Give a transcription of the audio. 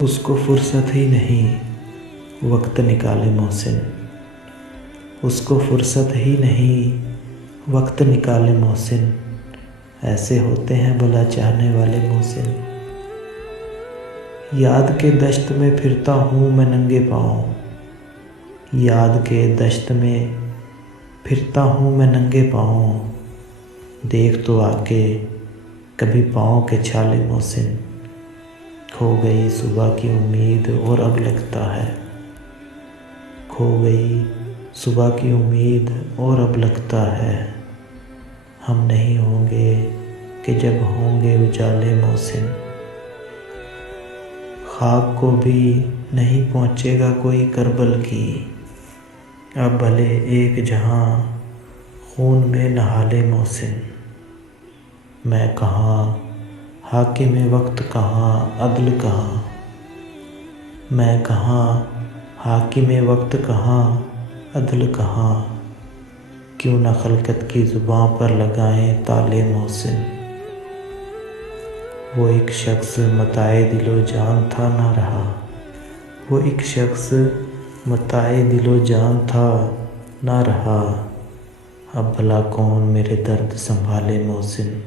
उसको फुर्सत ही नहीं वक्त निकाले मोहसिन, उसको फुर्सत ही नहीं वक्त निकाले मोहसिन। ऐसे होते हैं भला चाहने वाले मोहसिन। याद के दश्त में फिरता हूँ मैं नंगे पाँव, याद के दश्त में फिरता हूँ मैं नंगे पाँव। देख तो आके कभी पाँव के छाले मोहसिन। खो गई सुबह की उम्मीद और अब लगता है, खो गई सुबह की उम्मीद और अब लगता है। हम नहीं होंगे कि जब होंगे उजाले मोहसिन। खाक को भी नहीं पहुँचेगा कोई करबल की, अब भले एक जहां खून में नहा ले मोहसिन। मैं कहाँ हाकिम वक्त कहाँ अदल कहाँ, मैं कहाँ हाकिम वक्त कहाँ अदल कहाँ। क्यों न खलकत की ज़ुबां पर लगाएं ताले मोहसिन। वो एक शख्स मताए दिलो जान था ना रहा, वो एक शख्स मताए दिलो जान था ना रहा। अब भला कौन मेरे दर्द संभाले मोहसिन।